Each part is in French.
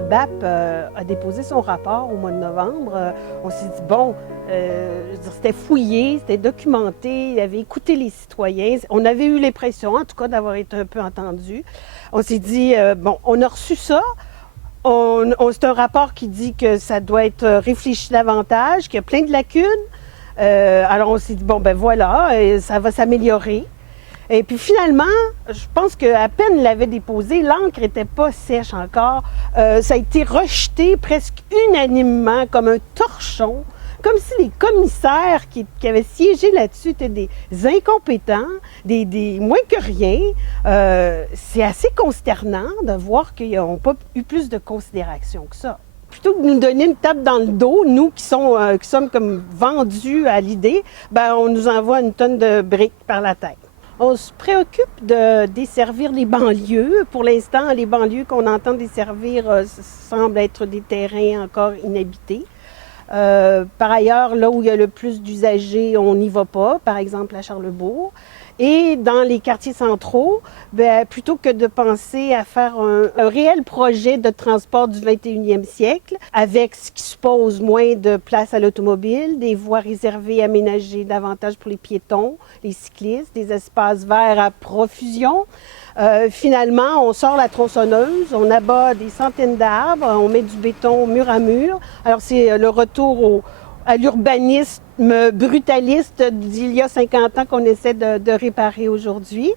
le BAP a déposé son rapport au mois de novembre, on s'est dit, bon, c'était fouillé, c'était documenté, il avait écouté les citoyens. On avait eu l'impression, en tout cas, d'avoir été un peu entendu. On s'est dit, bon, on a reçu ça. C'est un rapport qui dit que ça doit être réfléchi davantage, qu'il y a plein de lacunes. Alors on s'est dit, bon, ben voilà, ça va s'améliorer. Et puis finalement, je pense qu'à peine l'avait déposé, l'encre n'était pas sèche encore. Ça a été rejeté presque unanimement comme un torchon, comme si les commissaires qui avaient siégé là-dessus étaient des incompétents, des moins que rien. C'est assez consternant de voir qu'ils n'ont pas eu plus de considération que ça. Plutôt que de nous donner une tape dans le dos, nous qui sommes comme vendus à l'idée, ben on nous envoie une tonne de briques par la tête. On se préoccupe de desservir les banlieues. Pour l'instant, les banlieues qu'on entend desservir semblent être des terrains encore inhabités. Par ailleurs, là où il y a le plus d'usagers, on n'y va pas, par exemple à Charlesbourg. Et dans les quartiers centraux, bien, plutôt que de penser à faire un réel projet de transport du 21e siècle, avec ce qui suppose moins de place à l'automobile, des voies réservées, aménagées davantage pour les piétons, les cyclistes, des espaces verts à profusion, finalement, on sort la tronçonneuse, on abat des centaines d'arbres, on met du béton mur à mur. Alors, c'est le retour à l'urbanisme brutaliste d'il y a 50 ans qu'on essaie de réparer aujourd'hui.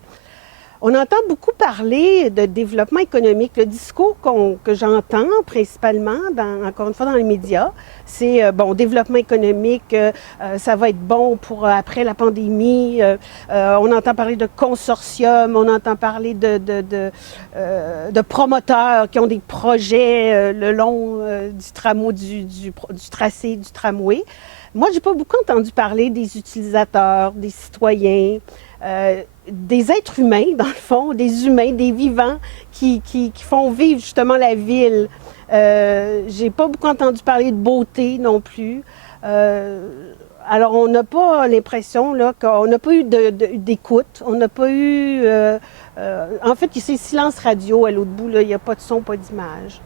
On entend beaucoup parler de développement économique. Le discours que j'entends principalement, encore une fois dans les médias, c'est bon, développement économique, ça va être bon pour après la pandémie. On entend parler de consortium, on entend parler de promoteurs qui ont des projets le long du tracé du tramway. Moi, j'ai pas beaucoup entendu parler des utilisateurs, des citoyens, des êtres humains, dans le fond, des humains, des vivants qui font vivre justement la ville. J'ai pas beaucoup entendu parler de beauté non plus. Alors, on n'a pas l'impression là qu'on n'a pas eu d'écoute, on n'a pas eu... en fait, c'est silence radio à l'autre bout, là, il n'y a pas de son, pas d'image.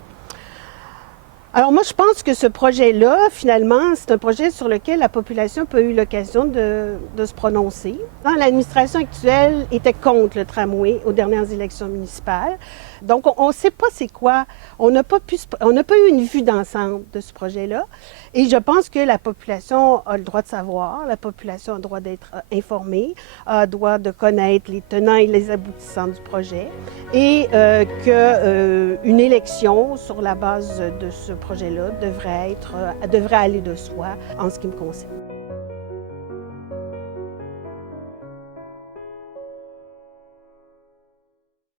Alors moi, je pense que ce projet-là, finalement, c'est un projet sur lequel la population n'a pas eu l'occasion de se prononcer. L'administration actuelle était contre le tramway aux dernières élections municipales. Donc, on ne sait pas c'est quoi. On n'a pas eu une vue d'ensemble de ce projet-là. Et je pense que la population a le droit de savoir, la population a le droit d'être informée, a le droit de connaître les tenants et les aboutissants du projet. Et qu'une élection sur la base de ce projet-là devrait aller de soi en ce qui me concerne.